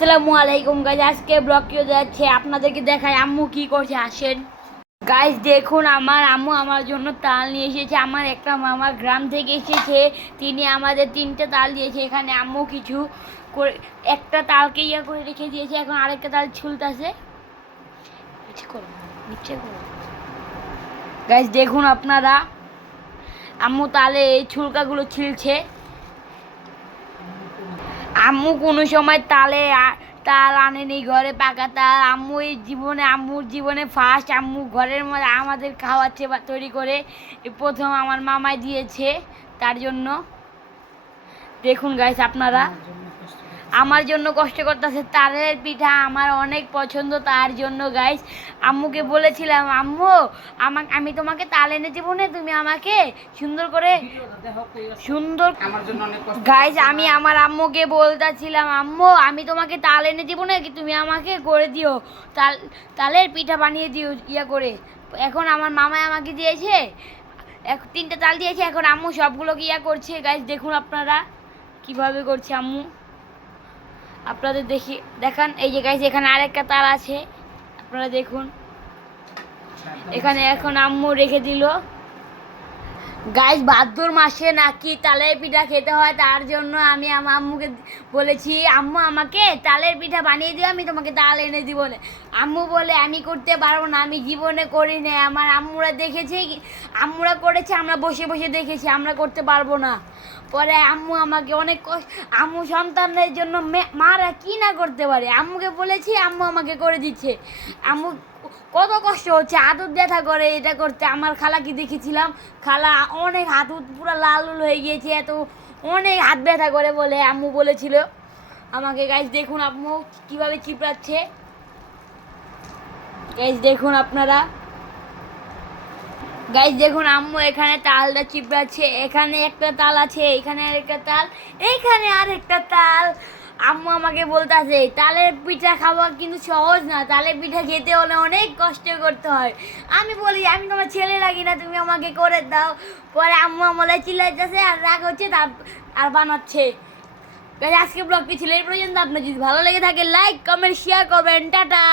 আসসালামু আলাইকুম গাইজ আজকে ব্লগ কেউ যাচ্ছে আপনাদেরকে দেখায় আম্মু কি করছে, আসেন। গাইজ দেখুন, আমার আম্মু আমার জন্য তাল নিয়ে এসেছে, আমার একটা মামা গ্রাম থেকে এসেছে, তিনি আমাদের তিনটে তাল দিয়েছে, এখানে আম্মু কিছু করে একটা তালকে ইয়ে করে রেখে দিয়েছে, এখন আরেকটা তাল ছুলতাছে। গাইজ দেখুন আপনারা, আম্মু তালে এই ছুলকাগুলো ছিলছে। আম্মু কোনো সময় তালে তাল আনেনি, ঘরে পাকা তাল। আম্মু এই জীবনে, আম্মুর জীবনে ফার্স্ট আম্মু ঘরের মধ্যে আমাদের খাওয়াচ্ছে বা তৈরি করে প্রথম আমার মামাই দিয়েছে, তার জন্য। দেখুন গাইস আপনারা আমার জন্য কষ্ট করতেছে তালের পিঠা আমার অনেক পছন্দ তার জন্য গাইস আম্মুকে বলেছিলাম আম্মু আমাকে আমি তোমাকে তাল এনে দেবো না তুমি আমাকে সুন্দর করে সুন্দর গাইজ আমি আমার আম্মুকে বলতেছিলাম আম্মু আমি তোমাকে তাল এনে দিব না কি তুমি আমাকে করে দিও? তাল তালের পিঠা বানিয়ে দিও ইয়া করে। এখন আমার মামাই আমাকে দিয়েছে এক তিনটে তাল দিয়েছে এখন আম্মু সবগুলোকে ইয়া করছে। গাইস দেখুন আপনারা কীভাবে করছে আম্মু। আপনাদের দেখি দেখান এই যে গাইজ এখানে আরেকটা তার আছে। আপনারা দেখুন। এখানে এখন আম্মু রেখে দিল। গাইজ ভাদ্র মাসে নাকি তালের পিঠা খেতে হয়, তার জন্য আমি আমার আম্মুকে বলেছি, আম্মু, আমাকে তালের পিঠা বানিয়ে দিও, আমি তোমাকে তাল এনে দিব না। আম্মু বলে, আমি করতে পারব না, আমি জীবনে করি না। আমার আম্মুরা দেখেছে আম্মুরা করেছে, আমরা বসে বসে দেখেছি, আমরা করতে পারব না। পরে আম্মু আমাকে অনেক কষ্ট আম্মু সন্তানের জন্য মারা কি না করতে পারে? আম্মুকে বলেছি, আম্মু আমাকে করে দিচ্ছে। আম্মু কত কষ্ট হচ্ছে হাতুত ব্যথা করে এটা করতে। আমার খালাকে দেখেছিলাম? খালা অনেক হাতুত পুরো লাল হয়ে গিয়েছে, এত অনেক হাত ব্যথা করে বলে আম্মু বলেছিল। আমাকে গাইজ দেখুন আম্মু কীভাবে চিপড়াচ্ছে। গাইজ দেখুন আপনারা। গাইজ দেখুন আম্মু এখানে তালটা চিপড়াচ্ছে, এখানে একটা তাল আছে, এখানে আরেকটা তাল এইখানে আরেকটা তাল। আম্মু আমাকে বলতেছে, তালের পিঠা খাওয়া কিন্তু সহজ না, তালের পিঠা খেতে হলে অনেক কষ্ট করতে হয়। আমি বলি, আমি তোমার ছেলে লাগি না, তুমি আমাকে করে দাও। পরে আম্মু আমলে চিল্লাইতেছে আর রাগ হচ্ছে তার, আর বানাচ্ছে। আজকে ব্লগটি ছিল এই পর্যন্ত। আপনার যদি ভালো লেগে থাকে লাইক কমেন্ট শেয়ার করবেন। টাটা!